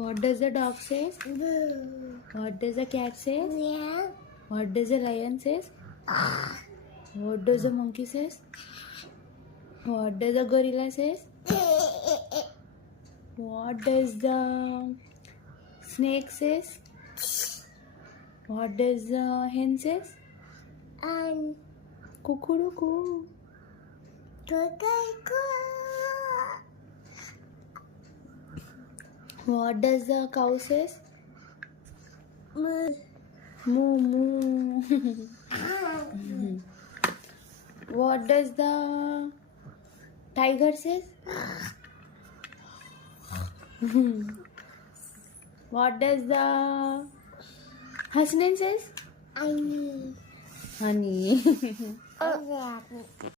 What does the dog say? What does the cat say? What does the lion say? What does the monkey say? What does the gorilla say? What does the snake say? What does the hen say? Kukuruku. What does the cow say? Moo moo. What does the tiger say? What does the husband say? Honey.